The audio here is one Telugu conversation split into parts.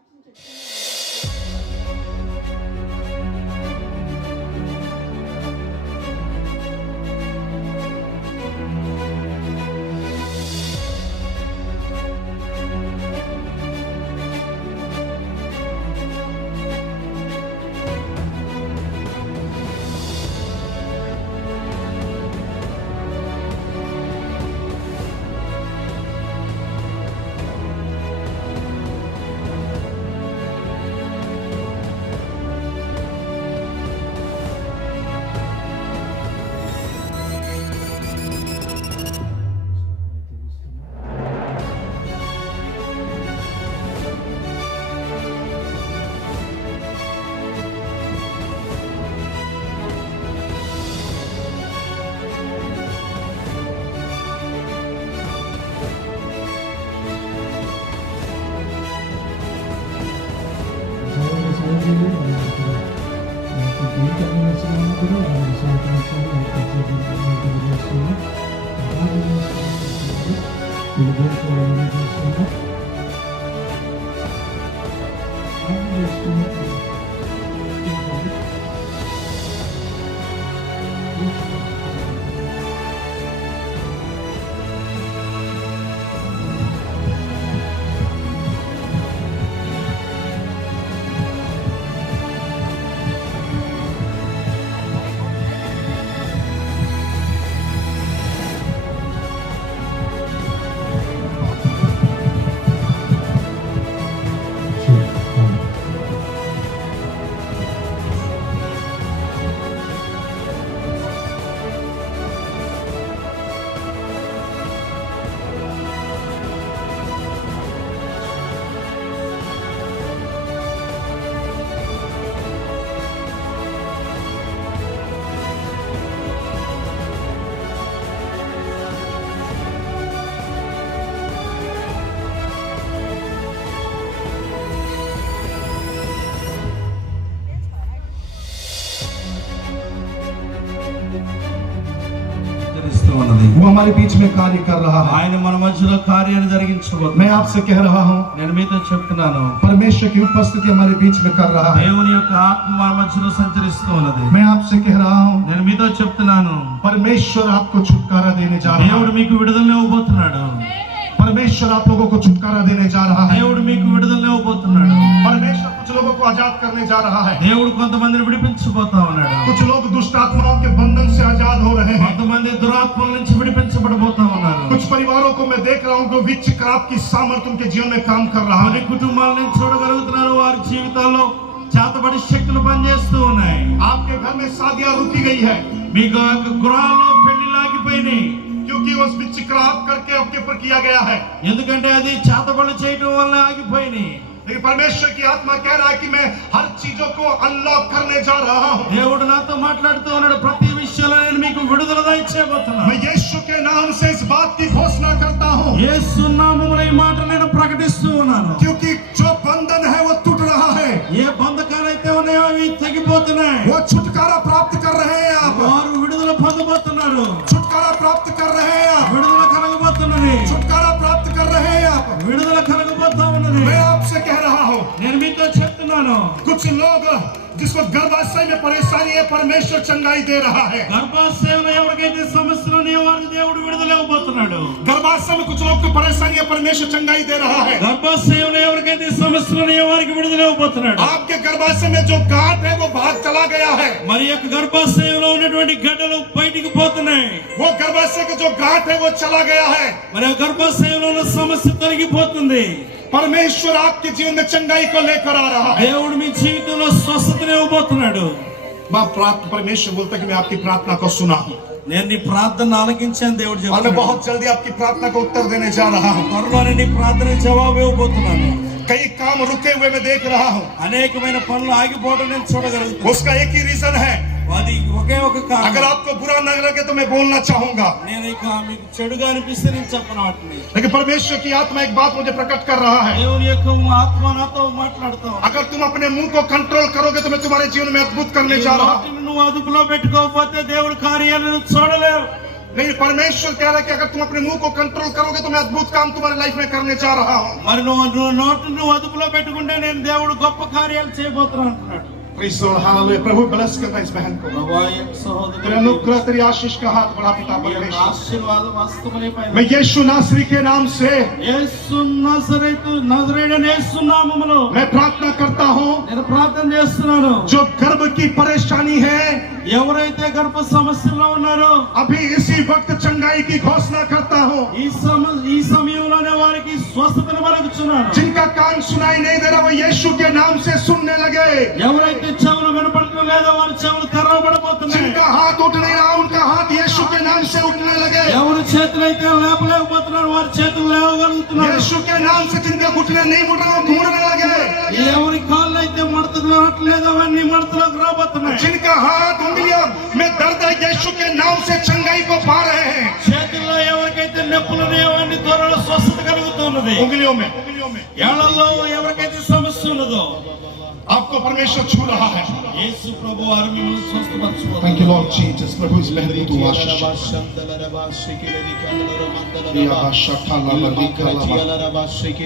సాక్ష్యం చెప్తున్నాను. वो हमारे बीच में कार्य कर रहा है। ఆయన మన మధ్యలో కార్యాన్ని జరిగించబోతున్నాడు. मैं आपसे कह रहा हूँ, నేను మీతో చెప్తున్నాను, परमेश्वर की उपस्थिति हमारे बीच में कर रहा है। దేవుని యొక్క ఆత్మ మన మధ్యలో సంచరిస్తూ ఉన్నది. मैं आपसे कह रहा हूँ, నేను మీతో చెప్తున్నాను, परमेश्वर आपको छुटकारा देने जा रहा దేవుడు है। మీకు విడుదల ఇవ్వబోతున్నాడు. परमेश्वर आप लोगों को छुटकारा देने जा रहा है। దేవుడు మీకు విడుదల ఇవ్వబోతున్నాడు. परमेश्वर कुछ लोगों को आजाद करने जा रहा है। దేవుడు కొంతమందిని విడిపించబోతా ఉన్నాడు. कुछ लोग दुष्ट आत्माओं के बंधन से आजाद हो रहे हैं। కొంతమంది దురాత్మల నుంచి విడిపించబడబోతా ఉన్నారు. कुछ परिवारों को मैं देख रहा हूँ कि विचक्रांत की सामर्थ्य उनके जीवन में काम कर रहा కొన్ని है। కుటుంబాలను చూడగలుగుతున్నారు, వారి జీవితాల్లో చేతబడి శక్తులు పనిచేస్తూ ఉన్నాయి. आपके घर में शादियां रुकी गई है మీకు యొక్క గృహాల్లో పెళ్లిళ్ళు ఆగిపోయినాయి. क्योंकि वो विचक्रांत करके आपके ऊपर किया गया है। ఎందుకంటే అది చేతబడి చేయడం వల్ల ఆగిపోయినాయి. लेकिन परमेश्वर की आत्मा कह रहा है कि मैं हर चीजों को अनलॉक करने जा रहा हूँ। దేవుడు నాతో మాట్లాడుతూ ఉన్నాడు, ప్రతి విషయంలో నేను మీకు విడుదల ఇచ్చేబోతున్నాను. मैं यीशु के नाम से इस बात की घोषणा करता हूँ, యేసు నామములో ఈ మాట నేను ప్రకటిస్తూ ఉన్నాను. क्योंकि जो बंधन है वो टूट रहा है। ఏ బంధకాలైతే ఉన్నాయో అవి తెగిపోతున్నాయి. वो छुटकारा प्राप्त कर रहे हैं आप। వారు విడుదల పొందబోతున్నారు. छुटकारा प्राप्त कर रहे हैं आप। విడుదల కలగబోతున్నది. छुटकारा प्राप्त कर रहे हैं आप। విడుదల కలగబోతా ఉన్నది. मैं आपसे कह रहा हूँ, నేను మీతో చెప్తున్నాను, कुछ लोग जिसको गर्भाशय में परेशानी है, परमेश्वर चंगाई दे रहा है। గర్భాశయంలో ఎవరికైతే సమస్యలు ఉన్నాయో వారికి దేవుడు విడుదల ఇవ్వబోతున్నాడు. गर्भाशय में कुछ लोग को परेशानी है, परमेश्वर चंगाई दे रहा है। గర్భాశయంలో ఎవరికైతే సమస్యలు ఉన్నాయో వారికి విడుదల ఇవ్వబోతున్నాడు. आपके गर्भाशय में जो गांठ है वो बाहर चला गया है। మరి యొక్క గర్భాశయంలో ఉన్నటువంటి గడ్డలు బయటికి పోతున్నాయి. वो गर्भाशय का जो गांठ है वो चला गया है। మరి ఆ గర్భాశయంలో ఉన్న సమస్య తొలగిపోతుంది. परमेश्वर आपके जीवन में चंगाई को लेकर आ रहा है। దేవుడు మీ జీవితంలో స్వస్థతను ఇవ్వబోతున్నాడు. परमेश्वर बोलता है कि मैं आपकी प्रार्थना को सुना हूं నేను నీ ప్రార్థన ఆలకించాను దేవుడు और मैं చెప్తున్నాడు. बहुत जल्दी आपकी प्रार्थना को उत्तर देने जा रहा हूं। త్వరలోనే నీ ప్రార్థన జవాబు ఇవ్వబోతున్నాను. कई काम रुके हुए मैं देख रहा हूं। అనేకమైన పనులు ఆగిపోవడం నేను చూడగలుగుతాను. उसका एक ही रीजन है, అది ఒకే ఒక अगर కారణం. आपको बुरा न लगे तो मैं बोलना चाहूंगा, నేను ఇక మీకు చెడుగా అనిపిస్తే నేను చెప్పను వాటిని. लेकिन परमेश्वर की आत्मा एक बात मुझे प्रकट कर रहा है। దేవుని యొక్క ఆత్మ నాతో మాట్లాడుతావు. अगर तुम अपने मुंह को कंट्रोल करोगे तो मैं तुम्हारे जीवन में अद्भुत करने जा रहा हूं। నువ్వు అదుపులో పెట్టుకోకపోతే దేవుడి కార్యాలను చూడలేవు. नहीं, परमेश्वर कह रहा है कि अगर तुम अपने मुंह को कंट्रोल करोगे तो मैं अद्भुत काम तुम्हारी लाइफ में करने जा रहा हूँ। మరి నువ్వు నోటిని నువ్వు అదుపులో పెట్టుకుంటే నేను దేవుడు గొప్ప కార్యాలు చేయబోతున్నాను అంటున్నాడు. Praise the Lord, hallelujah. Prabhu bless करता है इस बहन को। ప్రభువా ఈ సహోదరుని तेरा अनुग्रह, तेरी आशीष का हाथ बढ़ा पिता నీ యొక్క परमेश्वर। ఆశీర్వాదం హస్తములే పైన मैं यीशु नासरी के नाम से యేసు నజరేయుడైన యేసు నామములో मैं प्रार्थना करता हूँ, నేను ప్రార్థన చేస్తున్నాను. जो गर्भ की परेशानी है ఎవరైతే గర్భ సమస్యలో ఉన్నారో अभी इसी वक्त चंगाई की घोषणा करता हूँ। ఈ సమయంలోనే వారికి స్వస్థతను పలుకుచున్నాను. जिनका कान सुनाई नहीं दे रहा वो यीशु के नाम से सुनने लगे। ఎవరైతే చెవులు వినపడటం లేదో వారి చెవులు తెరవబడబోతున్నాయి. जिनका हाथ उठ नहीं रहा उनका हाथ यीशु के नाम से उठने लगे। ఎవరి చేతులైతే లేపలేకపోతున్నారు వారి చేతులు లేవగలుగుతున్నారు. यीशु के नाम से जिनके घुटने नहीं मुड़ रहा वो मुड़ने लगे। ఎవరి కాళ్ళు అయితే మడతలు రావట్లేదు అవన్నీ మడతలోకి రాబోతున్నాయి. जिनका हाथ उंगलियों में दर्द है यीशु के नाम से चंगाई को पा रहे हैं। చేతుల్లో ఎవరికైతే నొప్పులు ఉన్నాయో అవన్నీ త్వరలో స్వస్థత కలుగుతున్నది. उंगलियों में ఏళ్లలో ఎవరికైతే సమస్య ఉన్నదో आपको परमेश्वर छू रहा है। యేసు ప్రభు వారు మిమ్మల్ని స్వస్థపరచబోతున్నారు. Thank you Lord Jesus. प्रभु इस बहन को तू आशीष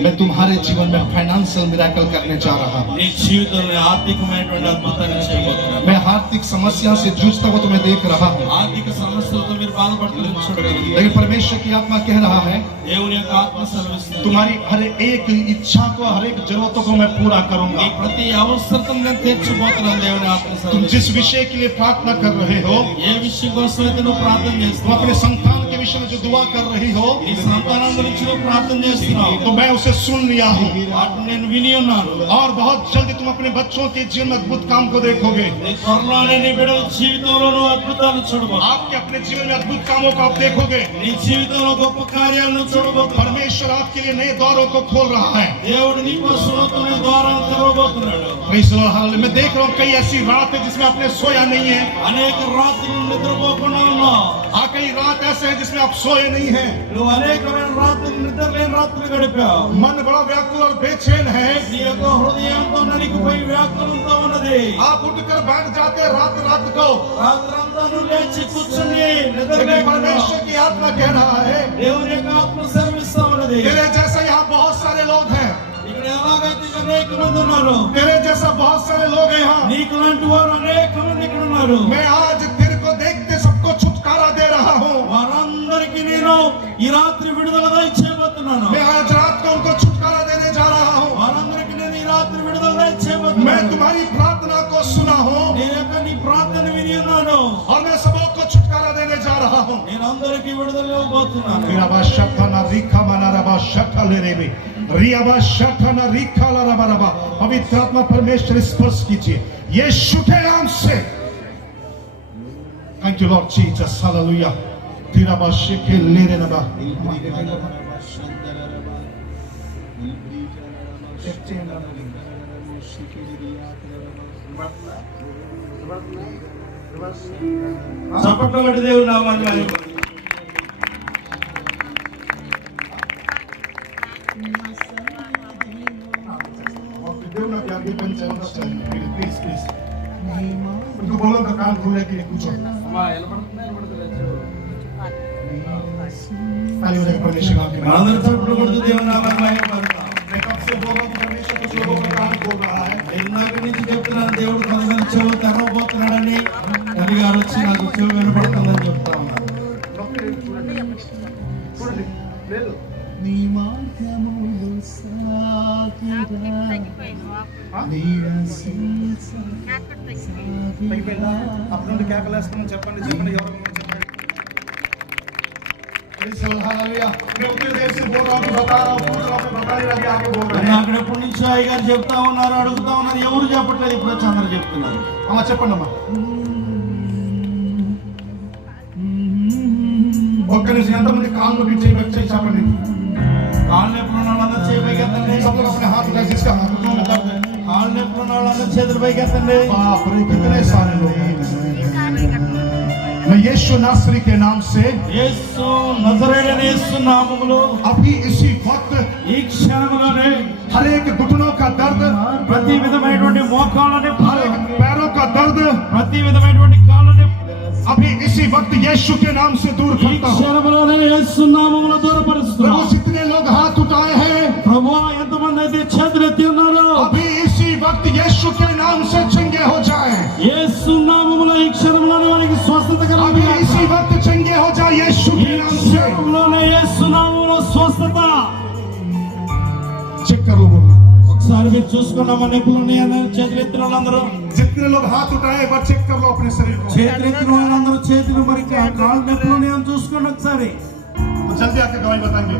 मैं तुम्हारे जीवन में फाइनेंशियल मिरेकल करने जा रहा हूँ। నీ జీవితంలో ఆర్థికమైనటువంటి అద్భుతాన్ని చేయబోతున్నారు. मैं आर्थिक समस्या से जूझता हुआ तुम्हें देख रहा हूँ, ఆర్థిక సమస్యలతో మీరు బాధపడుతున్నారు చూడగలిగి लेकिन परमेश्वर की आत्मा कह रहा है దేవుని యొక్క ఆత్మ సెలవిస్తుంది. तुम्हारी हर एक इच्छा को, हर एक जरूरतों को मैं पूरा నీ करूंगा। ప్రతి అవసరతను నేను తీర్చబోతున్నాను. దేవుని ఆత్మ तुम సెలవిస్తుంది. जिस विषय के लिए प्रार्थना कर रहे हो, ఏ విషయం కోసం అయితే నువ్వు ప్రార్థన तुम చేస్తున్నావు, अपने संतान के विषय में जो दुआ कर रही हो, నీ సంతానం గురించి నువ్వు ప్రార్థన చేస్తున్నావు, तो मैं उसे सुन लिया हूँ। వాటిని నేను విని ఉన్నాను. और बहुत जल्दी तुम अपने बच्चों के जीवन में अद्भुत काम को देखोगे। నీ త్వరలోనే నీ బిడ్డల జీవితంలో నువ్వు అద్భుతాలు చూడబోతున్నావు. आपके अपने जीवन में अद्भुत कामों को आप देखोगे। నీ జీవితంలో గొప్ప కార్యాలను చూడబోతున్నావు. परमेश्वर आपके लिए नए द्वारों को खोल रहा है। దేవుడు నీ కోసం నూతన ద్వారాలు తెరవబోతున్నాడు. Praise the Lord, hallelujah। मैं देख रहा हूँ कई ऐसी रात है जिसमें आपने सोया नहीं है। అనేక రాత్రులు నిద్రపోకుండా ఉన్నావు. कई रात ऐसे है जिसमें आप सोए नहीं हैं। నువ్వు అనేకమైన రాత్రులు నిద్రలేని రాత్రులు గడిపావు. मन बड़ा व्याकुल और बेचैन है। నీ యొక్క హృదయంతో నలిగిపోయి వ్యాకులంతో ఉన్నది. आप उठकर बैठ जाते हैं रात रात को। రాత్రంతా నువ్వు లేచి కూర్చుని लेकिन నిద్రలేకుండా परमेश्वर की आत्मा कह रहा है దేవుని యొక్క ఆత్మ సెలవిస్తా ఉన్నది. तेरे जैसे यहाँ बहुत सारे लोग हैं। ఇక్కడ ఎలాగైతే అనేక మంది ఉన్నారు, तेरे जैसा बहुत सारे लोग हैं यहाँ। నీకు లాంటి వారు అనేక మంది ఇక్కడ ఉన్నారు. मैं आज तेरे को देखते सबको छुटकारा दे रहा हूँ। వారందరికీ నేను ఈ రాత్రి విడుదల దయచేయబోతున్నాను. मैं आज रात को उनको छुटकारा देने जा रहा हूँ। వారందరికీ నేను ఈ రాత్రి విడుదల मैं దయచేయబోతున్నాను. तुम्हारी प्रार्थना को सुना हूँ నేను యొక్క నీ ప్రార్థన విని ఉన్నాను. और मैं सबों को छुटकारा देने जा रहा हूँ। నేను అందరికీ విడుదల ఇవ్వబోతున్నాను. मेरा बादशाह ना रीखा मना रबा शक्ल ले रे बे रियाबा शक्ल ना रीखा ला रबा रबा। पवित्र आत्मा परमेश्वर स्पर्श कीजिए यीशु के नाम से। Thank you Lord Jesus, hallelujah. तेरा बादशाह के ले रे नबा చప్పట్లు కొట్టి దేవుని నామాన్ని మహిమపరచండి. प्लीज प्लीज उनको बोलो तो कान खोलने के लिए पूछो। అమ్మా, వినపడుతుందా? వినపడతలేదు? ताली बजाकर परमेश्वर नाम की महिमा। అందరూ చప్పట్లు కొడుతూ దేవుని నామాన్ని మహిమపరచుదాం. मैं कब से बोल रहा हूँ परमेश्वर कुछ लोगों का कान खोल रहा है। ఇందాక నుంచి చెప్తున్నాను దేవుడు కొంతమంది చెవులు తెరవబోతున్నాడని. తల్లి గారు వచ్చి నాకు చెవు వినపడుతుందని చెప్తా ఉన్నారు. నీ మార్గములు సాగురా अपने क्या क्लास में చెప్పండి చెప్పండి ఎవరు చెప్పండి। हालेलुया। मैं उतनी देर से बोल रहा हूँ बता रहा हूँ पूछ रहा हूँ बता नहीं लगे आगे बोल रहे हैं। అక్కడ ఎప్పటి నుంచో అయ్య గారు చెప్తా ఉన్నారు, అడుగుతా ఉన్నారు, ఎవరు చెప్పట్లేదు. ఇప్పుడు వచ్చి అందరు చెప్తున్నారు. అమ్మా చెప్పండి అమ్మా। ఒక్క నిమిషం ఎంతమంది కాళ్ళు నొప్పి చేయి చెప్పండి। కాళ్ళు ఎప్పుడు ఉన్న వాళ్ళందరూ చేయి పైకెత్తండి. सब लोग अपने हाथ उठाइए जिसका हाथ में दर्द है। కాళ్ళు ఎప్పుడు ఉన్న వాళ్ళందరూ చేతులు పైకెత్తండి. बाप रे कितने सारे लोग हैं। मैं यीशु नासरी के नाम से యేసు నజరేయుడైన యేసు నామములో अभी इसी वक्त ఈ క్షణంలోనే हर एक घुटनों का दर्द, ప్రతి విధమైనటువంటి మోకాళ్ళ हर నొప్పులు, एक पैरों का दर्द, ప్రతి విధమైనటువంటి కాళ్ళ నొప్పులు, अभी इसी वक्त यीशु के नाम से दूर ఈ करता हूं। క్షణంలోనే యేసు నామములో దూరపరుస్తున్నాం. प्रभु जितने लोग हाथ उठाए हैं ప్రభువా ఎంతమంది అయితే చేతులు ఎత్తి ఉన్నారో अभी इसी वक्त यीशु के नाम से चंगे हो जाए। యేసు నామములో ఈ క్షణంలోనే వారికి స్వస్థత अभी కలుగును. इसी वक्त चंगे हो जाए यीशु ఈ के नाम से। క్షణంలోనే యేసు నామములో స్వస్థత. चेक करो बोलो। ఒకసారి మీరు చూసుకున్నామా నిప్పులు ఉన్నాయని చేతులు ఎత్తిన వాళ్ళందరూ जितने लोग हाथ उठाए एक बार चेक कर लो अपने शरीर को। చేతులు ఎత్తిన వాళ్ళందరూ చేతులు మరి కాళ్ళు నిప్పులు ఉన్నాయని చూసుకోండి ఒకసారి. तो जल्दी आके गवाही बताएंगे।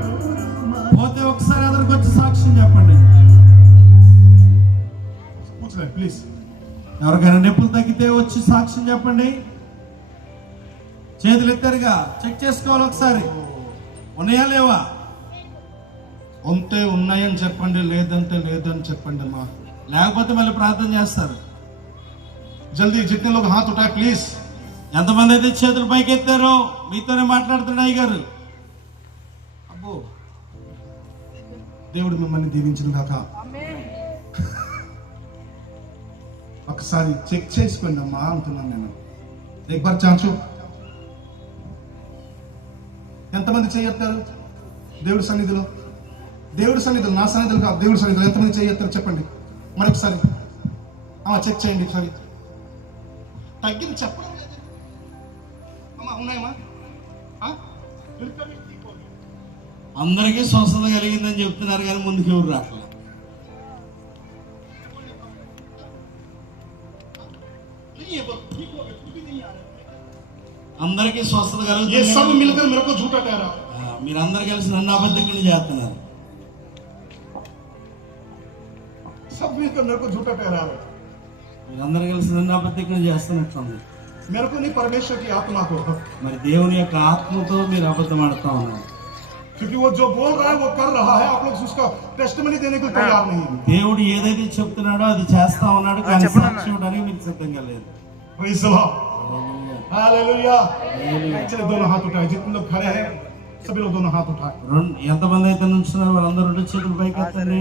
పోతే ఒకసారి అదరికి వచ్చి సాక్ష్యం చెప్పండి. पूछ ले प्लीज। ఎవరికైనా నొప్పులు తగ్గితే వచ్చి సాక్ష్యం చెప్పండి. చేతులు ఎత్తారుగా చెక్ చేసుకోవాలి ఒకసారి. ఉన్నాయా లేవా? ఉంటే ఉన్నాయని చెప్పండి, లేదంటే లేదని చెప్పండి అమ్మా। లేకపోతే మళ్ళీ ప్రార్థన చేస్తారు. जल्दी जितने लोग हाथ उठाए प्लीज। ఎంతమంది అయితే చేతులు పైకి ఎత్తారో మీతోనే మాట్లాడుతున్నాయి గారు. అబ్బో దేవుడు మిమ్మల్ని దీవించిన గాక। ఒకసారి చెక్ చేసుకోండి అమ్మా అంటున్నాను నేను। एक बार जांचो। ఎంతమంది చేయొత్తారు దేవుడి సన్నిధిలో? దేవుడి సన్నిధిలో, నా సన్నిధిలో కాదు, దేవుడి సన్నిధిలో ఎంతమంది చేయొత్తారు చెప్పండి మరొకసారి। చెక్ చేయండి ఒకసారి। తగ్గింది చెప్పండి అమ్మా, ఉన్నాయమ్మా? అందరికీ స్వస్థత కలిగిందని చెప్తున్నారు కానీ ముందుకు ఎవరు రావట్లేదు. అందరికీ స్వస్థత ये కలుగుతుంది. सब मिलकर मेरे को झूठा ठहरा। మీరందరూ కలిసి నన్ను అబద్ధికుని చేస్తున్నారు. सब मिलकर मेरे को झूठा ठहरा। మీరందరూ కలిసి నన్ను అబద్ధికుని చేస్తున్నట్లుంది. मेरे को नहीं, परमेश्वर की आत्मा को। మరి దేవుని యొక్క ఆత్మతో మీరు అబద్ధం ఆడుతా ఉన్నారు. क्योंकि वो जो बोल रहा है वो कर रहा है, आप लोग उसका टेस्टिमनी देने को तैयार नहीं है। దేవుడు ఏదైతే చెప్తున్నాడో అది చేస్తా ఉన్నాడు కానీ సాక్షి ఇవ్వడానికి మీకు సిద్ధంగా లేదు. Praise the Lord. हालेलुया। चलिए दोनों हाथ उठाए, जितने लोग खड़े हैं सभी लोग दोनों हाथ उठाए। ఎంతమంది అయితే నుంచున్నారో వాళ్ళందరూ రెండు చేతులు పైకి ఎత్తండి.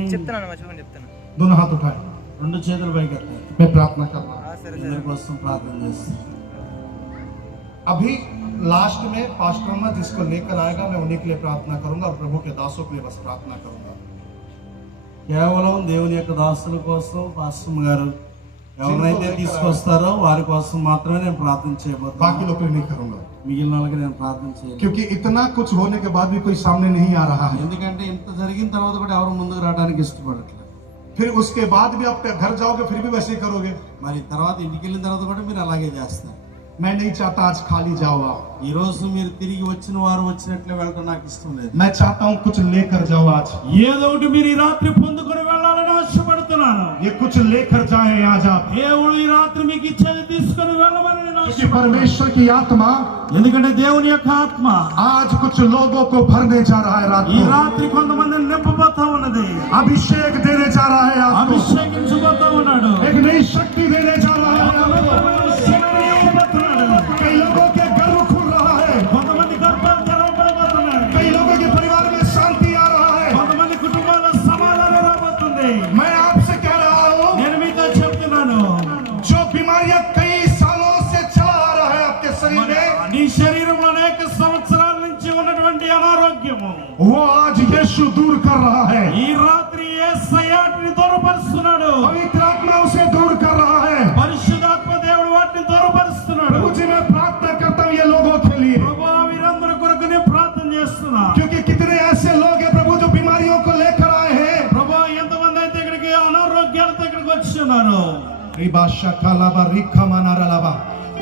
दोनों हाथ उठाए। రెండు చేతులు పైకి ఎత్తండి. मैं प्रार्थना कर रहा हूँ। అందరి కోసం ప్రార్థన చేస్తాను. अभी लास्ट में पास्टर अम्मा जिसको लेकर आएगा मैं उन्हीं के लिए प्रार्थना करूंगा और प्रभु के दासों के लिए बस प्रार्थना करूंगा। కేవలం దేవుని యొక్క దాసుల కోసం పాస్టర్ గారు ఎవరైతే తీసుకొస్తారో వారి కోసం మాత్రమే నేను ప్రార్థన చేయబోతున్నాను. बाकी लोग के लिए नहीं करूंगा మిగిలిన వాళ్ళకి నేను ప్రార్థన చేయను. क्योंकि इतना कुछ होने के बाद भी कोई सामने नहीं आ रहा है। ఎందుకంటే ఇంత జరిగిన తర్వాత కూడా ఎవరు ముందుకు రావడానికి ఇష్టపడట్లేదు. फिर उसके बाद भी आप घर जाओगे फिर भी वैसे ही करोगे। మరి తర్వాత ఇంటికి వెళ్ళిన తర్వాత కూడా మీరు అలాగే చేస్తారు. मैं नहीं चाहता आज खाली जाओ आप। ఈ రోజు మీరు తిరిగి వచ్చిన వారు వచ్చినట్లే వెళ్ళడం నాకు ఇష్టం లేదు. मैं चाहता हूँ कुछ लेकर जाओ आज। ఏదో ఒకటి మీరు ఈ రాత్రి పొందుకొని వెళ్ళాలని ఆశపడుతున్నాను. ये कुछ लेकर जाए आज आप। దేవుడు ఈ రాత్రి మీకు ఇచ్చేది తీసుకొని వెళ్ళమని నేను क्योंकि ఆశపడుతున్నాను. परमेश्वर की आत्मा ఎందుకంటే దేవుని యొక్క ఆత్మ आज कुछ लोगों को भरने जा रहा है। रात ఈ को రాత్రి కొంతమందిని నింపబోతా ఉన్నది. अभिषेक देने जा रहा है आपको। అభిషేకించబోతా ఉన్నాడు. एक नई शक्ति देने जा रहा है आपको। శక్తిని ఇవ్వబోతున్నాడు. कई लोगों के गर्भ खुल रहा है। కొంతమంది గర్భాలు తెరవబోతున్నాయి. कई लोगों के परिवार में शांति आ रहा है। కొంతమంది కుటుంబాల్లో సమాధానం రాబోతుంది. मैं आपसे कह रहा हूँ నేను మీతో చెప్తున్నాను, जो बीमारियां कई सालों से चला आ रहा है आपके शरीर में, నీ శరీరంలో అనేక సంవత్సరాల నుంచి ఉన్నటువంటి అనారోగ్యము वो आज यीशु दूर कर रहा है। ఈ రాత్రి యేసయ్యని దూరపరుస్తున్నాడు. पवित्र आत्मा उसे दूर कर रहा है। పరిశుద్ధాత్మ దేవుడు వాటిని దూరపరుస్తున్నాడు. प्रभु जी मैं प्रार्थना करता हूँ ये लोगों के लिए, ప్రభువా వీరందరి కొరకు నేను ప్రార్థన చేస్తున్నా. क्योंकि कितने ऐसे लोग हैं प्रभु जो बीमारियों को लेकर आए हैं। ప్రభువా ఎంతమంది అయితే ఇక్కడికి అనారోగ్యాలతో ఇక్కడికి వచ్చి ఉన్నారు.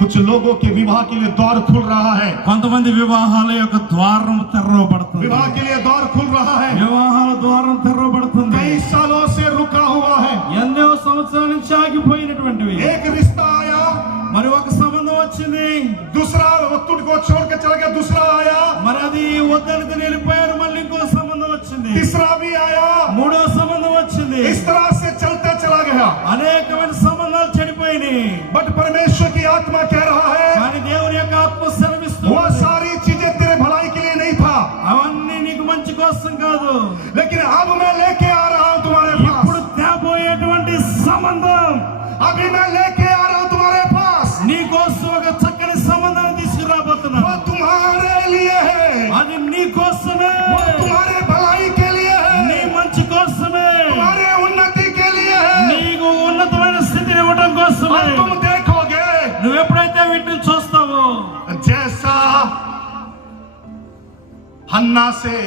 कुछ लोगों के विवाह के लिए द्वार खुल रहा है। కొంతమంది వివాహాల యొక్క ద్వారం తెరవబడుతుంది. विवाह के लिए द्वार खुल रहा है। వివాహాల ద్వారం తెరవబడుతుంది. कई सालों से रुका हुआ है। ఎన్నో సంవత్సరాల నుంచి ఆగిపోయినటువంటివి. एक रिश्ता आया, మరి ఒక సంబంధం వచ్చింది. दूसरा टूट को छोड़ के चला गया, दूसरा आया, మరి అది వద్దనుకు వెళ్ళిపోయారు. మళ్ళీ ఇంకో సంబంధం వచ్చింది. तीसरा भी आया, మూడో సంబంధం వచ్చింది. इस तरह से चलता चला गया। అనేకమైన సంబంధాలు చెడిపోయినాయి. बट परमेश्वर की आत्मा कह रहा है కానీ దేవుని యొక్క ఆత్మ సెలవిస్తుంది, वो सारी चीजें तेरे भलाई के लिए नहीं था, అవన్నీ నీకు మంచి కోసం కాదు. लेकिन अब मैं लेके आ रहा हूँ तुम्हारे ఇప్పుడు पास। తేబోయేటువంటి సంబంధం अभी मैं लेके आ रहा हूँ तुम्हारे पास। నీ కోసం ఒక చక్కని సంబంధాన్ని हन्ना से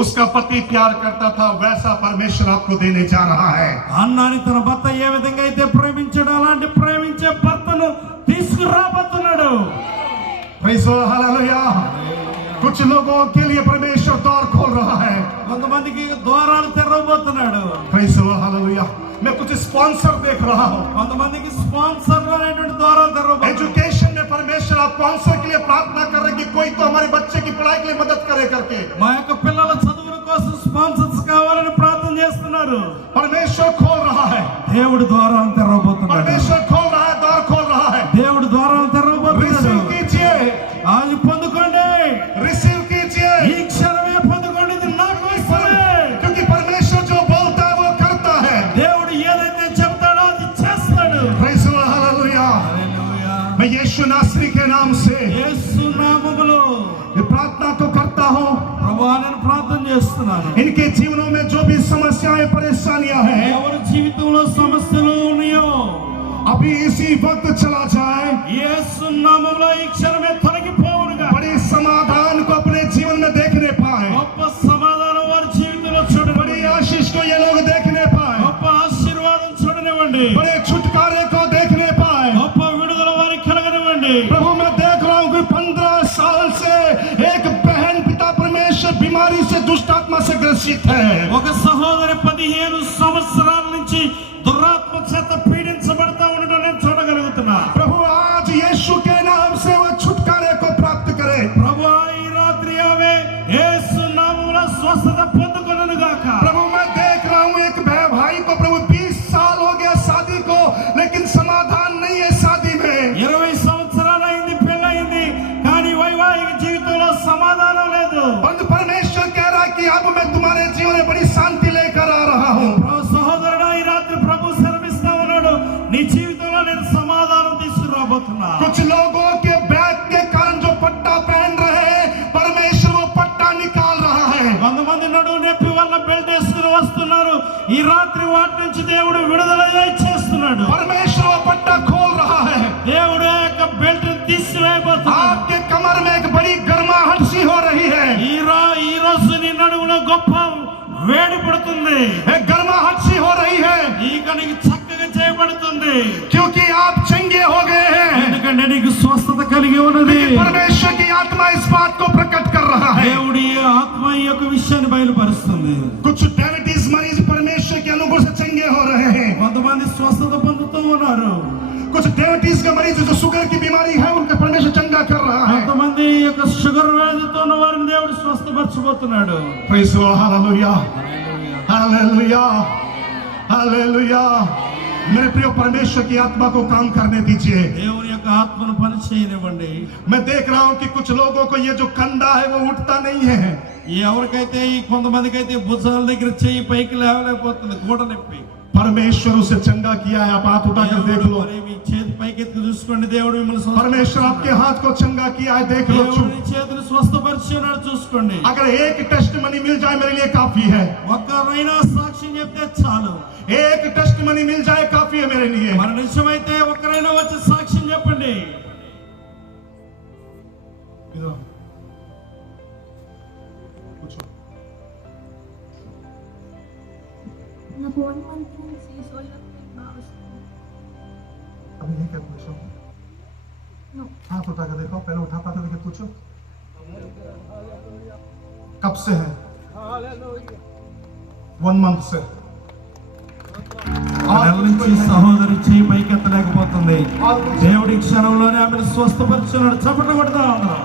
उसका पति प्यार करता था, वैसा परमेश्वर आपको देने जा रहा है। అన్నాని తన భర్త ఏ విధంగా అయితే ప్రేమించాడో అలాంటి ప్రేమించే భర్తను తీసుకురాబోతున్నాడు. Praise the Lord, hallelujah. कुछ लोगों के लिए परमेश्वर द्वार खोल रहा है। కొంతమందికి ద్వారాలు తెరవబోతున్నాడు. Praise the Lord, hallelujah. मैं कुछ स्पॉन्सर देख रहा हूँ। కొంతమందికి స్పాన్సర్లు అనేటువంటి ద్వారాలు తెరవబోతున్నాడు. एजुकेशन में परमेश्वर आप स्पॉन्सर के लिए प्रार्थना कर रहे हैं कि कोई तो हमारे बच्चे की पढ़ाई के लिए मदद करे करके। మా యొక్క పిల్లల చదువుల కోసం స్పాన్సర్స్ కావాలని ప్రార్థన చేస్తున్నారు. परमेश्वर खोल रहा है, దేవుడు ద్వారాలను తెరవబోతున్నాడు. परमेश्वर खोल रहा है, द्वार खोल रहा है। దేవుడు ద్వారాలను తెరవబోతున్నాడు. रिसीव कीजिए, అది పొందుకోండి. रिसीव कीजिए, ఈ క్షణమే పొందుకోండి. ఇది నా కోసమే. क्योंकि परमेश्वर जो बोलता है वो करता है। దేవుడు ఏదైతే చెప్తాడో అది చేస్తాడు. Praise the Lord, hallelujah. హల్లెలూయా. मैं यीशु नासरी के नाम से యేసు నామములో ये प्रार्थना को करता हूँ। ప్రభువా నేను ప్రార్థన చేస్తున్నాను. इनके जीवनों में जो भी समस्याएं परेशानियां हैं, ఎవరి జీవితంలో సమస్యలు ఉన్నాయో अभी इसी वक्त चला जाए। యేసు నామములో ఈ క్షణమే తొలగిపోవునుగా. बड़े समाधान को अपने जीवन में देखने पाए, గొప్ప సమాధానం వారి జీవితంలో చూడండి. बड़ी आशीष को ये लोग देखने पाए, గొప్ప ఆశీర్వాదం చూడనివ్వండి. बड़े छुटकारे को देखने पाए। గొప్ప విడుదల వారికి కలగనివ్వండి. प्रभु मैं देख रहा हूँ कि 15 साल से एक बहन पिता परमेश्वर बीमारी से दुष्ट आत्मा से ग्रसित है। ఒక సహోదరి 15 సంవత్సరాల నుంచి దురాత్మ చేత పీడించబడతా ఉండడం నేను చూడగలుగుతున్నా. प्रभु आज यीशु के नाम से वो छुटकारे को प्राप्त करे। ప్రభువా ఈ రాత్రి ఆమె యేసు నామములో స్వస్థత పొందుకొనును గాక. प्रभु मैं देख रहा हूँ एक भाई को, प्रभु 20 साल हो गया शादी को, लेकिन समाधान नहीं है शादी में। 20 సంవత్సరాలు అయింది, పెళ్ళయింది, కానీ వైవాహిక జీవితంలో సమాధానం లేదు. परंतु परमेश्वर कह रहा है कि अब मैं तुम्हारे जीवन में बड़ी शांति लेकर आ रहा हूँ। సహోదరుడా ఈ రాత్రి ప్రభు శరమిస్తా ఉన్నాడు. నీ జీవితంలో నేను సమాధానం తీసుకురాబోతున్నా. कुछ लोगों के बैग के कारण जो पट्टा पहन रहे हैं, परमेश्वर वो पट्टा निकाल रहा है। కొంతమంది నడువు నొప్పి వల్ల బెల్ట్ వేసుకుని వస్తున్నారు. ఈ రాత్రి వాటి నుంచి దేవుడు విడుదల చేస్తున్నాడు. परमेश्वर वो पट्टा खोल रहा है। దేవుడు ఆ యొక్క బెల్ట్ తీసివేయబోతున్నాడు. आपके कमर में एक बड़ी गर्माहट सी हो रही है, ఈ రోజు నీ నడుములో గొప్ప వేడి పడుతుంది. एक गर्माहट सी हो रही है, ఇక నీకు చక్కగా చేయబడుతుంది. क्योंकि आप चंगे हो गए हैं। ఎందుకంటే నీకు స్వస్థత కలిగి ఉన్నది. परमेश्वर की आत्मा इस बात को प्रकट कर रहा है। దేవుడి ఆత్మ ఈ యొక్క విషయాన్ని బయలుపరుస్తుంది. कुछ डायबिटीज मरीज परमेश्वर के अनुग्रह से चंगे हो रहे हैं। కొంతమంది స్వస్థత పొందుతూ ఉన్నారు. कुछ डायबिटीज के मरीज जो शुगर की बीमारी है उनका परमेश्वर चंगा कर रहा है। కొంతమంది ఈ యొక్క షుగర్ వ్యాధితో ఉన్న వారిని దేవుడు స్వస్థపరచబోతున్నాడు. Praise the Lord, hallelujah, hallelujah, hallelujah। मेरे प्रिय परमेश्वर की आत्मा को काम करने दीजिए। దేవుని యొక్క ఆత్మను పని చేయనివ్వండి. मैं देख रहा हूँ कि कुछ लोगों को ये जो कंधा है वो उठता नहीं है। ఎవరికైతే ఈ కొంతమందికి అయితే భుజాల దగ్గర చెయ్యి పైకి లేవలేకపోతుంది, గోడ నొప్పి. परमेश्वर उसे चंगा किया है। आप हाथ उठाकर देख लो। మరి మీ చేతి పైకెత్తి చూసుకోండి. దేవుడు మిమ్మల్ని परमेश्वर आपके हाथ को चंगा किया है, देख लो। దేవుడి చేతిని స్వస్థపరిచి ఉన్నాడు, చూసుకోండి. अगर एक टेस्ट मनी मिल जाए मेरे लिए काफी है। ఒక్కరైనా సాక్ష్యం చెప్తే చాలు. एक टेस्ट मनी मिल जाए काफी है मेरे लिए। మన నిజమైతే ఒక్కరైనా వచ్చి సాక్ష్యం చెప్పండి. पूछो। నాకు 1 month నుంచి సోల్డర్ పెయిన్ బాగా వస్తుంది. अभी नहीं कर पूछो। No. हाथ उठाकर देखो, पहले उठा पाते थे, पूछो कब से है? 1 month से। నెల నుంచి సహోదరి చెయ్యి పైకెత్తలేకపోతుంది. దేవుడి క్షణంలోనే ఆమెను స్వస్థపరుచున్నాడు. చప్పట్లు కొడతా ఉన్నారు.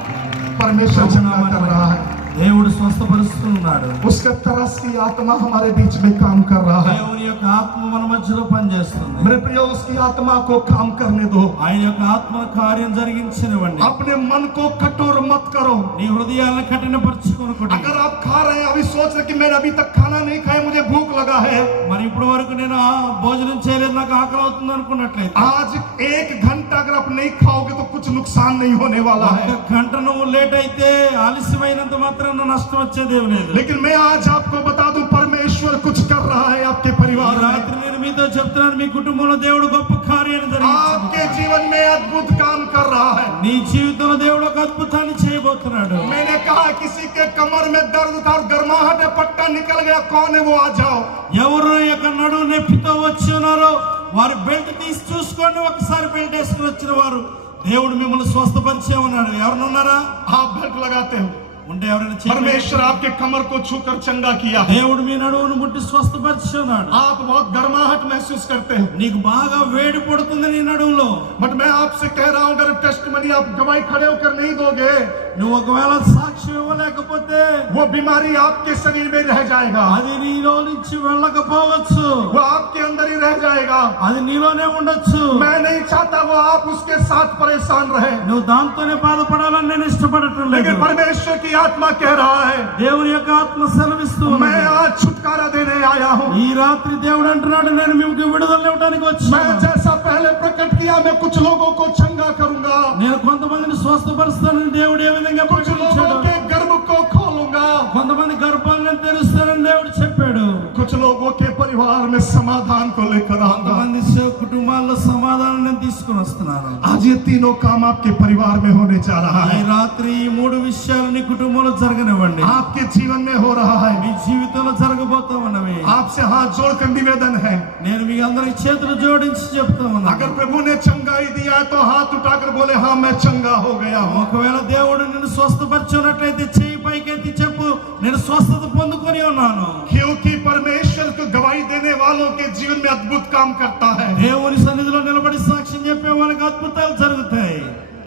परमेश्वर चंगा कर रहा है। దేవుడు స్వస్థపరుస్తున్నాడు. उसका तरस की आत्मा हमारे बीच में काम कर रहा है। దేవుని యొక్క ఆత్మ మన మధ్యలో పనిచేస్తుంది. मेरे प्रिय उसकी आत्मा को काम करने दो। ఆయన యొక్క ఆత్మ కార్యం జరిగించనివ్వండి. अपने मन को कठोर मत करो। నీ హృదయాలను కఠినపరచుకోనుకోండి. अगर आप खा रहे हैं, अभी सोच रहे कि मैंने अभी तक खाना नहीं खाया, मुझे भूख लगा है, మరి ఇప్పుడు వరకు నేను భోజనం చేయలేదు, నాకు ఆకలి అవుతుంది అనుకున్నట్లయితే आज 1 घंटा अगर आप नहीं खाओगे तो कुछ नुकसान नहीं होने वाला है। ఒక గంట నువ్వు లేట్ అయితే ఆలస్యమైనంత మాత్రం నష్టం వచ్చేదేమి లేదు. लेकिन मैं आज आपको बता दूं, परमेश्वर कुछ कर रहा है आपके परिवार में। రాత్రి నేను మీతో చెప్తా చెప్తున్నాను, మీ కుటుంబంలో దేవుడు గొప్ప కార్యాన్ని జరిగించాడు. आपके जीवन में अद्भुत काम कर रहा है. నీ జీవితంలో దేవుడు ఒక అద్భుతాన్ని చేయబోతున్నాడు. मैंने कहा किसी के कमर में दर्द था और गर्माहट है, पट्टा निकल गया, कौन है वो आ जाओ. ఎవరు యొక్క నడుము నొప్పితో వచ్చి ఉన్నారో వారి బెల్ట్ తీసి చూసుకోండి. ఒకసారి బెల్ట్ వేసుకుని వచ్చిన వారు దేవుడు మిమ్మల్ని స్వస్థపరిచే ఉన్నాడు. ఎవరున్నారా? आप बेल्ट लगाते हो. ఉంటే ఎవరైనా परमेश्वर आपके कमर को छूकर चंगा किया. దేవుడు మీ నడువును ముట్టి స్వస్థపరిచి ఉన్నాడు. आप बहुत गर्माहट महसूस करते हो. నీకు బాగా వేడి పడుతుంది నీ నడువులో. बट मैं आपसे कह रहा हूं, अगर टेस्टमनी आप गवाही खड़े होकर नहीं दोगे, నువ్వు ఒకవేళ సాక్ష్యం ఇవ్వలేకపోతే वो बीमारी आपके शरीर में रह जाएगा. అది నీలో నుంచి వెళ్ళకపోవచ్చు. वो आपके अंदर ही रह जाएगा. అది నీలోనే ఉండొచ్చు. मैं नहीं चाहता वो आप उसके साथ परेशान रहे. నువ్వు దాంతోనే బాధపడాలని నేను ఇష్టపడటం లేదు. लेकिन परमेश्वर की आत्मा कह रहा है, దేవుని యొక్క ఆత్మ సెలవిస్తూ मैं ఉన్నది. आज छुटकारा देने आया हूं. ఈ రాత్రి దేవుడు అంటున్నాడు, నేను మీకు విడుదల ఇవ్వడానికి मैं వచ్చాను. जैसा पहले प्रकट किया, मैं कुछ लोगों को चंगा करूंगा. నేను కొంతమందిని స్వస్థపరుస్తానని దేవుడు ఏ విధంగా कुछ लोगों ప్రకటించాడు. के गर्भ को खोलूंगा. కొంతమంది గర్భాలను తెరుస్తానని దేవుడు చెప్పాడు. कुछ लोगों के परिवार में समाधान को लेकर आऊंगा. కొంతమంది కుటుంబాల్లో సమాధానం నేను తీసుకుని వస్తున్నాను. आज ये तीनों काम आपके परिवार में होने जा रहा ఈ है. రాత్రి ఈ మూడు విషయాలు నీ కుటుంబంలో జరగనివ్వండి. आपके जीवन में हो रहा है. మీ జీవితంలో జరగబోతా ఉన్నవి. आपसे हाथ जोड़कर निवेदन है, నేను మీ అందరికి చేతులు జోడించి చెప్తా ఉన్నాను. अगर प्रभु ने चंगाई दिया है तो हाथ उठाकर बोले, हाँ मैं चंगा हो गया हूँ. ఒకవేళ దేవుడు నిన్ను స్వస్థపరిచినట్లయితే చేయి పైకెత్తి చెప్పు, నేను స్వస్థత పొందుకొని ఉన్నాను. क्योंकि परमेश्वर को गवाही देने वालों के जीवन में अद्भुत काम करता है. దేవుని సన్నిధిలో నిలబడి సాక్ష్యం చెప్పే వాళ్ళకి అద్భుతాలు జరుగుతాయి.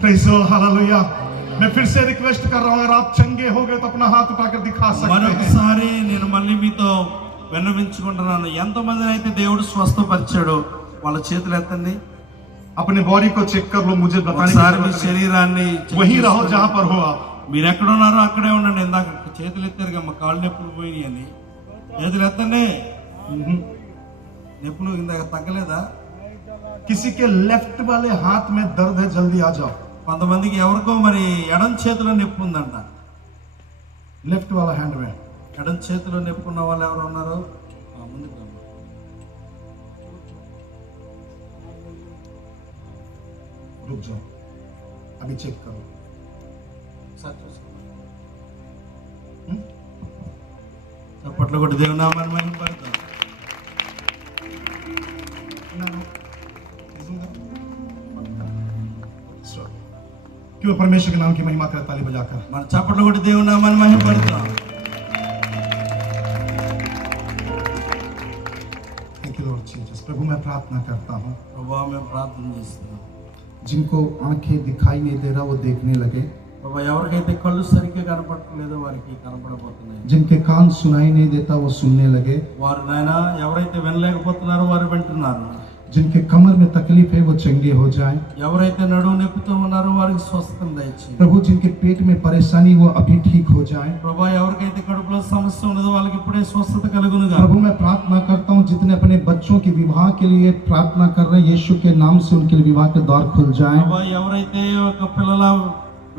Praise the Lord, hallelujah. मैं फिर से रिक्वेस्ट कर रहा हूँ, अगर आप चंगे हो गए तो अपना हाथ उठाकर दिखा सकते हैं. మరొకసారి నేను మళ్ళీ మీతో విన్నవించుకుంటున్నాను, ఎంతమందిని అయితే దేవుడు స్వస్థపరిచాడో వాళ్ళ చేతులు ఎత్తండి. अपने बॉडी को चेक कर लो, मुझे बताने ఒకసారి మీ की जरूरत नहीं. శరీరాన్ని చెక్ वहीं रहो చేసుకోండి. जहां पर हो आप. మీరు ఎక్కడ ఉన్నారో అక్కడే ఉండండి. ఇందాక చేతులు ఎత్తారు కమ్మ, కాళ్ళు నొప్పులు పోయినాయి అని. చేతులు ఎత్తండి. నొప్పులు ఇందాక తగ్గలేదా? किसी के लेफ्ट वाले हाथ में दर्द है, जल्दी आ जाओ. కొంతమందికి ఎవరికో మరి ఎడం చేతిలో నొప్పి ఉందంట. लेफ्ट वाला हैंड में. ఎడం చేతిలో నొప్పి ఉన్న వాళ్ళు ఎవరు ఉన్నారు? ముందుకు రండి. रुक जाओ, अभी चेक करो. ఒకసారి చూసుకోండి. చప్పట్లు కొట్టి దేవుని నామాన్ని మహిమపడతాం. क्यों परमेश्वर के नाम की महिमा करे, ताली बजाकर. మన చప్పట్లు కొట్టి దేవుని నామాన్ని మహిమపడతాం. Thank you Lord Jesus. प्रभु मैं प्रार्थना करता हूँ, ప్రభువా మేము ప్రార్థన చేస్తున్నాం. जिनको आंखें दिखाई नहीं दे रहा वो देखने लगे, ప్రభువా ఎవరికైతే కళ్ళు సరిగ్గా కనపడట్లేదో వారికి కనపడబోతున్నాయి. जिनके कान सुनाई नहीं देता वो सुनने लगे, వారు నాయన ఎవరైతే వినలేకపోతున్నారో వారు వింటున్నారు. जिनके कमर में तकलीफ है वो चंगे हो जाएं. ఎవరైతే నడుము నొప్పితో ఉన్నారో వారికి స్వస్థత దయచేయండి. प्रभु जिनके पेट में परेशानी वो अभी ठीक हो जाएं. ప్రభువా ఎవరికైతే కడుపులో సమస్య ఉన్నదో వాళ్ళకి ఇప్పుడే స్వస్థత కలుగునుగా. प्रभु मैं प्रार्थना करता हूँ, जितने अपने बच्चों के विवाह के लिए प्रार्थना कर रहे हैं, यीशु के नाम से उनके विवाह के द्वार खुल जाएं. ప్రభువా ఎవరైతే ఒక పిల్లల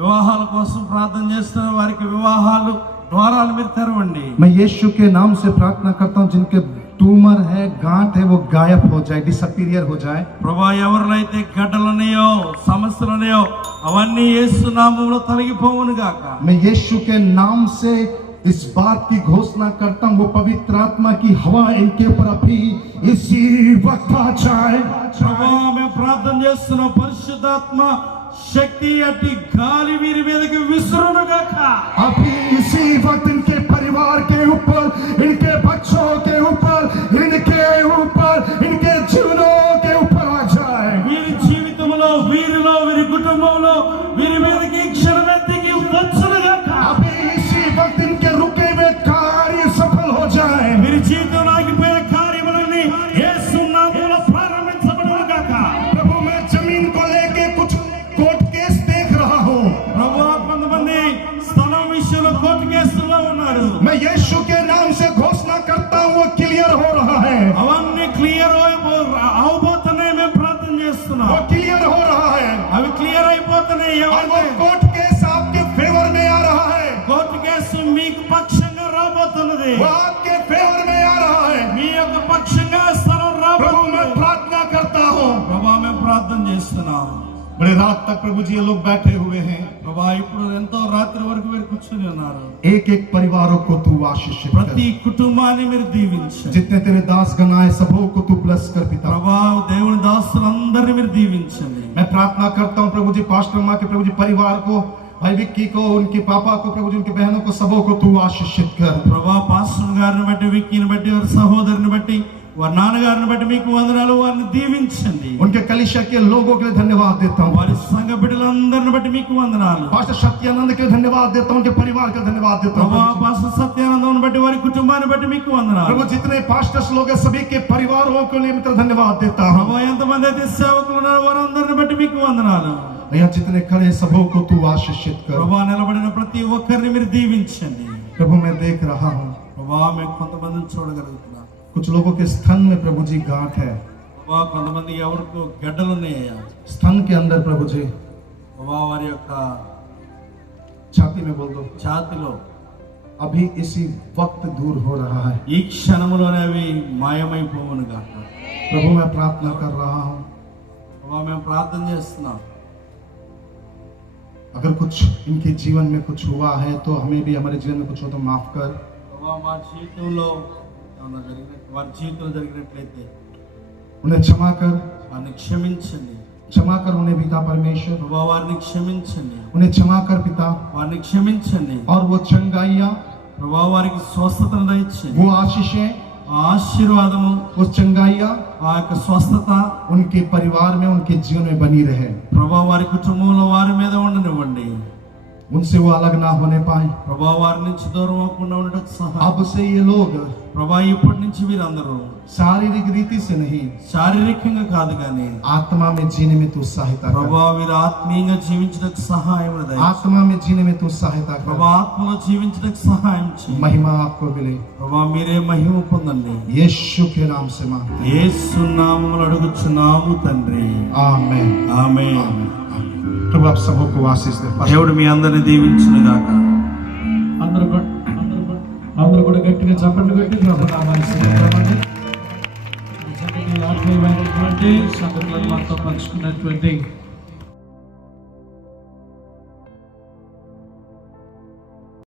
వివాహాల కోసం ప్రార్థన చేస్తున్నారో వారికి వివాహాలు ద్వారాలు మీరు తెరవండి. मैं यीशु के नाम से प्रार्थना करता हूँ, जिनके ट्यूमर है, गांठ है, वो गायब हो जाए, डिसअपीरियर हो जाए. ప్రభువా ఎవరినైతే గడ్డలున్నాయో సమస్యలు ఉన్నాయో అవన్నీ యేసు నామములో తొలగిపోవును గాక. मैं यीशु के नाम से इस बात की घोषणा करता हूँ, वो पवित्र आत्मा की हवा इनके ऊपर अभी इसी वक्त आ जाए. ప్రభువా మేము ప్రార్థన చేస్తున్నాం, పరిశుద్ధాత్మ శక్తి అట్టి గాలి వీరి మీదకి విసురును గాక. अभी इसी वक्त इनके परिवार के ऊपर, इनके बच्चों के ऊपर, इनके जीवनों के ऊपर आ जाए. వీరి జీవితంలో వీరిలో వీరి కుటుంబంలో వీరి మీదకి క్షణమెత్తికి వచ్చును గాక. अभी इसी वक्त इनके रुके हुए कार्य सफल हो जाए. వీరి జీవితంలో ఆగిపోయే కార్యములన్నీ యేసు నామములో ప్రారంభించబడును గాక. प्रभु मैं जमीन को लेके कुछ कोर्ट केस देख रहा हूँ. ప్రభువా కొంతమంది స్థలం విషయంలో కోర్టు కేసుల్లో ఉన్నారు. मैं यीशु के नाम से घोषणा करता हूँ, वो क्लियर हो रहा है. అవన్నీ క్లియర్ అవబోతున్నాయి. మేము ప్రార్థన చేస్తున్నాం, वो क्लियर हो रहा है. అవి క్లియర్ అయిపోతున్నాయి. और वो ఎవరైతే कोर्ट केस आपके फेवर में आ रहा है. కోర్టు కేసు మీకు పక్షంగా రాబోతున్నది. वो आपके फेवर में आ रहा है. మీ యొక్క పక్షంగా స్థలం प्रभु मैं రాబోతున్నది. बड़े रात तक प्रभु जी ये लोग बैठे हुए हैं। ప్రభా ఇప్పుడు ఎంతో రాత్రి వరకు మీరు కూర్చొని ఉన్నారు. एक एक परिवारों को तू आशीषित ప్రతి कर। కుటుంబాన్ని మీరు దీవించండి. जितने तेरे दास गण आए सबों को तू ब्लेस कर पिता। ప్రభా దేవుని దాసులందరినీ మీరు దీవించండి. मैं प्रार्थना करता हूँ प्रभु जी पास्टर माँ के प्रभु जी परिवार को, भाई विक्की को, उनके पापा को, प्रभु जी उनकी बहनों को, सबों को तू आशीषित कर। ప్రభా పాస్టర్ గారిని బట్టి, విక్కీని బట్టి, వారి సహోదరుని బట్టి, వారి నాన్నగారిని బట్టి మీకు వందనాలు. వారిని దీవించండి. उनके कलीसिया के लोगों के लिए धन्यवाद देता हूँ। వారి సంఘ బిడ్డలందరిని బట్టి మీకు వందనాలు. पास्टर सत्यानंद के लिए धन्यवाद देता हूँ, उनके परिवार के लिए धन्यवाद देता ప్రభా हूँ। పాస్టర్ సత్యానందం బట్టి, వారి కుటుంబాన్ని బట్టి మీకు వందనాలు. प्रभु जितने पास्टर्स लोग हैं सभी के परिवारों के लिए मैं धन्यवाद देता हूँ। ప్రభా ఎంతమంది అయితే సేవకులు ఉన్నారో వారందరిని బట్టి మీకు వందనాలు. यहाँ जितने खड़े सबों को तू आशीषित कर। ప్రభా నిలబడిన ప్రతి ఒక్కరిని మీరు దీవించండి. प्रभु मैं देख रहा हूँ ప్రభా మేము కొంతమందిని చూడగలుగుతున్నాం. कुछ लोगों के स्तन में प्रभु जी गांठ है। ప్రభా కొంతమంది ఎవరికి గడ్డలు ఉన్నాయా? स्तन के अंदर प्रभु जी, ప్రభా వారి యొక్క छाती में बोल दो, ఛాతిలో अभी इसी वक्त दूर हो रहा है। ఈ క్షణంలోనే అవి మాయమైపోవును గాక. प्रभु मैं प्रार्थना कर रहा हूँ, ప్రభా మేము ప్రార్థన చేస్తున్నాం. अगर कुछ इनके जीवन में कुछ हुआ है तो हमें भी हमारे जीवन में कुछ हो तो माफ कर। ప్రభా మా జీవితంలో ఏమన్నా వారి జీవితంలో జరిగినట్లయితే उन्हें क्षमा कर, వారిని క్షమించండి. क्षमा कर उन्हें पिता परमेश्वर, ప్రభా వారిని క్షమించండి. उन्हें क्षमा कर पिता। వారిని క్షమించండి. और वो चंगाइयाँ, ప్రభా వారికి స్వస్థతను దయచేయండి. वो आशीषें, ఆ ఆశీర్వాదము, वो चंगाइयाँ ఆ యొక్క స్వస్థత उनके परिवार में, उनके जीवन में बनी रहे। ప్రభా వారి కుటుంబంలో వారి మీద ఉండనివ్వండి. उनसे वो अलग ना होने पाए। ప్రభా వారి నుంచి దూరం అవ్వకుండా ఉండటకు సహాయం. अब से ये लोग ప్రభా ఇప్పటి నుంచి వీరందరూ शारीरिक रीति से नहीं, శారీరకంగా కాదు కానీ आत्मा में जीने में तू सहायता कर। ప్రభా వీరు ఆత్మీయంగా జీవించడానికి సహాయం దయచేయండి. आत्मा में जीने में तू सहायता कर। ప్రభా ఆత్మలో జీవించడానికి సహాయం చేయండి. महिमा आपको मिले, ప్రభా మీరే మహిమ పొందండి. यीशु के नाम से मांगते हैं, యేసు నామములో అడుగుచున్నాము తండ్రి. आमीन। ఆమేన్. प्रभु आप सबों को आशीष दे। దేవుడు మీ అందరిని దీవించును గాక. అందరూ కూడా గట్టిగా చప్పట్లు పెట్టి ప్రభు నామాన్ని స్తుతించండి. ఈ చక్కటి ఆత్మీయమైనటువంటి సంగతులను మనతో పంచుకున్నటువంటి